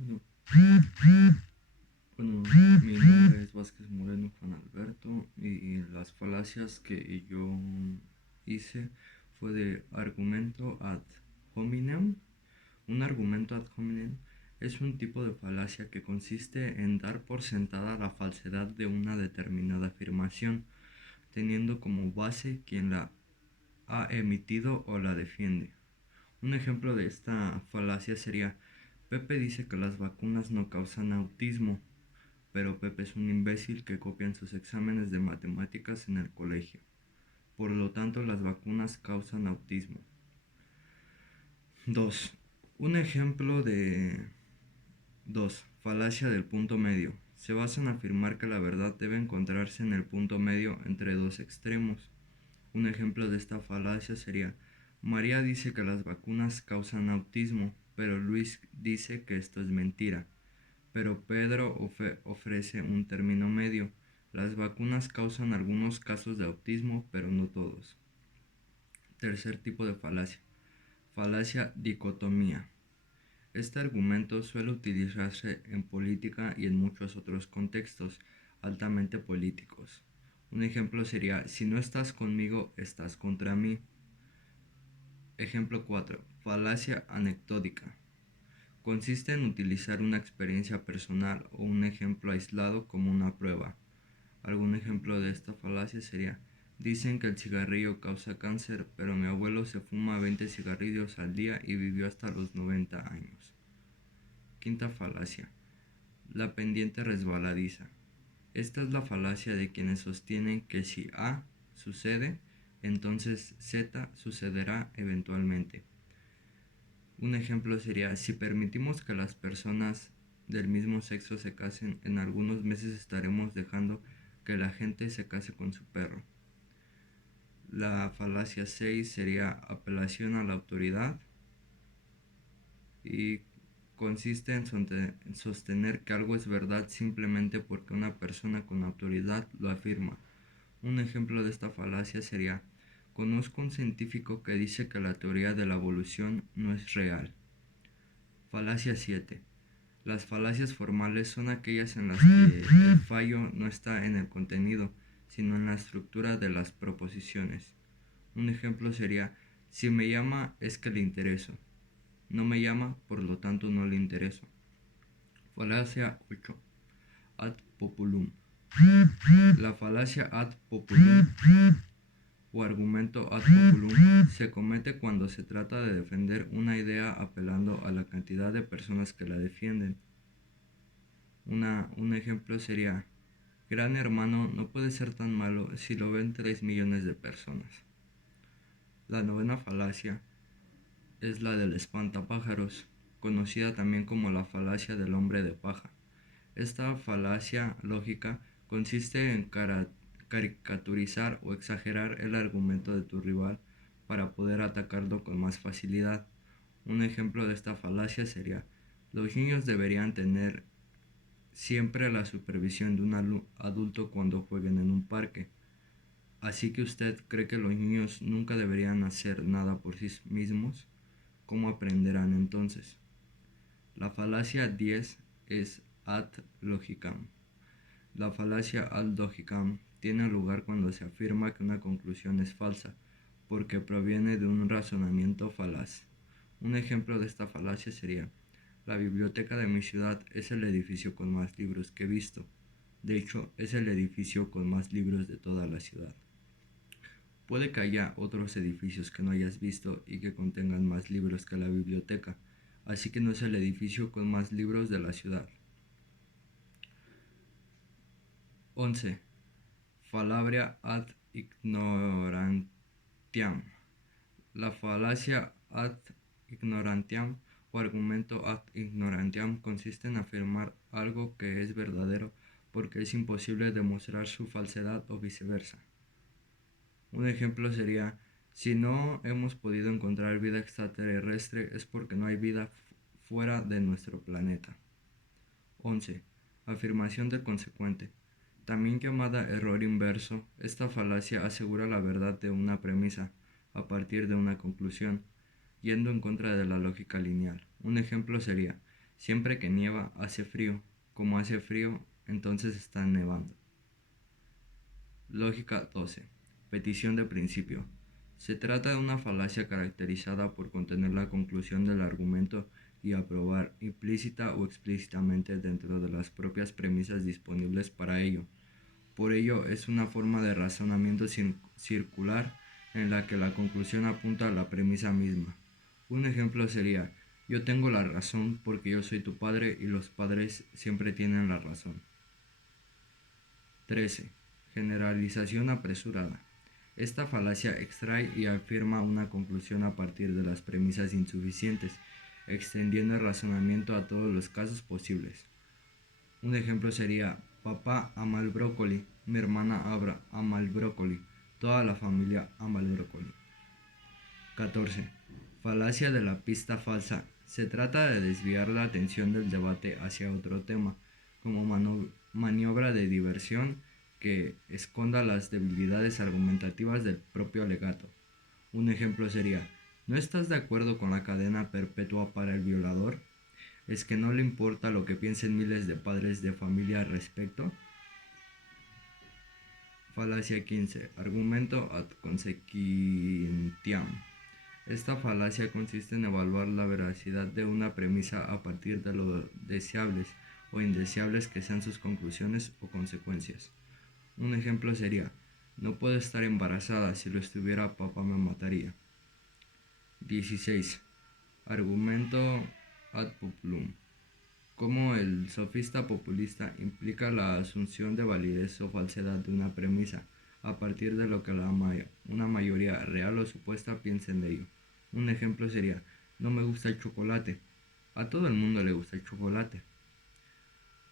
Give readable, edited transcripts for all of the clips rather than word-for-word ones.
Bueno, bueno, mi nombre es Vázquez Moreno Juan Alberto y las falacias que yo hice fue de argumento ad hominem. Un argumento ad hominem es un tipo de falacia que consiste en dar por sentada la falsedad de una determinada afirmación, teniendo como base quien la ha emitido o la defiende. Un ejemplo de esta falacia sería: Pepe dice que las vacunas no causan autismo, pero Pepe es un imbécil que copia en sus exámenes de matemáticas en el colegio. Por lo tanto, las vacunas causan autismo. 2. Un ejemplo de 2. Falacia del punto medio. Se basa en afirmar que la verdad debe encontrarse en el punto medio entre dos extremos. Un ejemplo de esta falacia sería: María dice que las vacunas causan autismo, pero Luis dice que esto es mentira. Pero Pedro ofrece un término medio: las vacunas causan algunos casos de autismo, pero no todos. Tercer tipo de falacia: falacia dicotomía. Este argumento suele utilizarse en política y en muchos otros contextos altamente políticos. Un ejemplo sería: si no estás conmigo, estás contra mí. Ejemplo 4. Falacia anecdótica. Consiste en utilizar una experiencia personal o un ejemplo aislado como una prueba. Algún ejemplo de esta falacia sería: dicen que el cigarrillo causa cáncer, pero mi abuelo se fuma 20 cigarrillos al día y vivió hasta los 90 años. Quinta falacia: la pendiente resbaladiza. Esta es la falacia de quienes sostienen que si A sucede, entonces Z sucederá eventualmente. Un ejemplo sería: si permitimos que las personas del mismo sexo se casen, en algunos meses estaremos dejando que la gente se case con su perro. La falacia 6 sería apelación a la autoridad y consiste en sostener que algo es verdad simplemente porque una persona con autoridad lo afirma. Un ejemplo de esta falacia sería: conozco un científico que dice que la teoría de la evolución no es real. Falacia 7. Las falacias formales son aquellas en las que el fallo no está en el contenido, sino en la estructura de las proposiciones. Un ejemplo sería: si me llama es que le intereso. No me llama, por lo tanto no le intereso. Falacia 8. Ad populum. La falacia ad populum o argumento ad populum se comete cuando se trata de defender una idea apelando a la cantidad de personas que la defienden. Un ejemplo sería: Gran Hermano no puede ser tan malo si lo ven 3 millones de personas. La novena falacia es la del espantapájaros, conocida también como la falacia del hombre de paja. Esta falacia lógica consiste en caricaturizar o exagerar el argumento de tu rival para poder atacarlo con más facilidad. Un ejemplo de esta falacia sería: los niños deberían tener siempre la supervisión de un adulto cuando jueguen en un parque. Así que usted cree que los niños nunca deberían hacer nada por sí mismos. ¿Cómo aprenderán entonces? La falacia 10 es ad logicam. La falacia ad logicam tiene lugar cuando se afirma que una conclusión es falsa, porque proviene de un razonamiento falaz. Un ejemplo de esta falacia sería: la biblioteca de mi ciudad es el edificio con más libros que he visto. De hecho, es el edificio con más libros de toda la ciudad. Puede que haya otros edificios que no hayas visto y que contengan más libros que la biblioteca, así que no es el edificio con más libros de la ciudad. 11. Falabria ad ignorantiam. La falacia ad ignorantiam o argumento ad ignorantiam consiste en afirmar algo que es verdadero porque es imposible demostrar su falsedad o viceversa. Un ejemplo sería: si no hemos podido encontrar vida extraterrestre es porque no hay vida fuera de nuestro planeta. 11. Afirmación del consecuente. También llamada error inverso, esta falacia asegura la verdad de una premisa a partir de una conclusión, yendo en contra de la lógica lineal. Un ejemplo sería: Siempre que nieva, hace frío. Como hace frío, entonces está nevando. Lógica 12. Petición de principio. Se trata de una falacia caracterizada por contener la conclusión del argumento y aprobar implícita o explícitamente dentro de las propias premisas disponibles para ello. Por ello, es una forma de razonamiento circular en la que la conclusión apunta a la premisa misma. Un ejemplo sería: yo tengo la razón porque yo soy tu padre y los padres siempre tienen la razón. 13. Generalización apresurada. Esta falacia extrae y afirma una conclusión a partir de las premisas insuficientes, extendiendo el razonamiento a todos los casos posibles. Un ejemplo sería: papá ama el brócoli, mi hermana Abra ama el brócoli, toda la familia ama el brócoli. 14. Falacia de la pista falsa. Se trata de desviar la atención del debate hacia otro tema, como maniobra de diversión que esconda las debilidades argumentativas del propio alegato. Un ejemplo sería: ¿no estás de acuerdo con la cadena perpetua para el violador? ¿Es que no le importa lo que piensen miles de padres de familia al respecto? Falacia 15. Argumento ad consequentiam. Esta falacia consiste en evaluar la veracidad de una premisa a partir de lo deseables o indeseables que sean sus conclusiones o consecuencias. Un ejemplo sería: no puedo estar embarazada, si lo estuviera papá me mataría. 16. Argumento ad populum. Como el sofista populista implica la asunción de validez o falsedad de una premisa a partir de lo que una mayoría real o supuesta piensen de ello. Un ejemplo sería: no me gusta el chocolate. A todo el mundo le gusta el chocolate.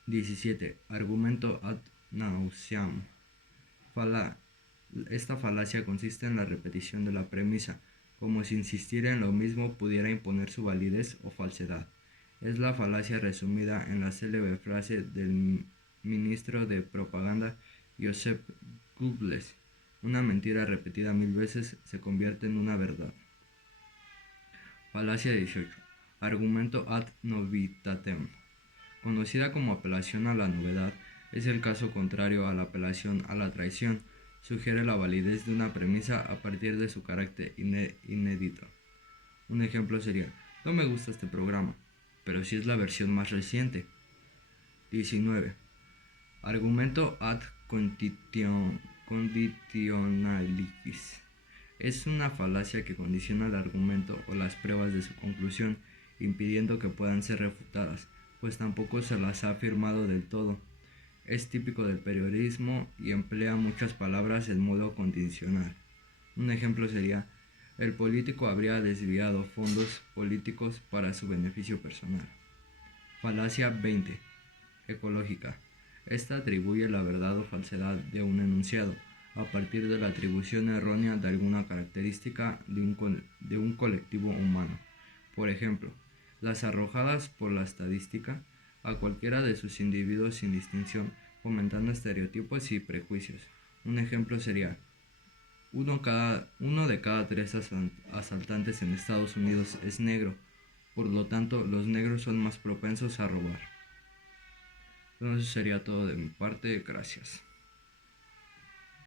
17. Argumento ad nauseam. Esta falacia consiste en la repetición de la premisa, como si insistir en lo mismo pudiera imponer su validez o falsedad. Es la falacia resumida en la célebre frase del ministro de propaganda Joseph Goebbels: una mentira repetida 1000 veces se convierte en una verdad. Falacia 18. Argumento ad novitatem. Conocida como apelación a la novedad, es el caso contrario a la apelación a la traición. Sugiere la validez de una premisa a partir de su carácter inédito. Un ejemplo sería: no me gusta este programa, pero sí es la versión más reciente. 19. Argumento ad conditionalitis. Es una falacia que condiciona el argumento o las pruebas de su conclusión, impidiendo que puedan ser refutadas, pues tampoco se las ha afirmado del todo. Es típico del periodismo y emplea muchas palabras en modo condicional. Un ejemplo sería: el político habría desviado fondos políticos para su beneficio personal. Falacia 20. Ecológica. Esta atribuye la verdad o falsedad de un enunciado a partir de la atribución errónea de alguna característica de un colectivo humano. Por ejemplo, las arrojadas por la estadística a cualquiera de sus individuos sin distinción, fomentando estereotipos y prejuicios. Un ejemplo sería: uno de cada 3 asaltantes en Estados Unidos es negro, por lo tanto los negros son más propensos a robar. Entonces sería todo de mi parte, gracias.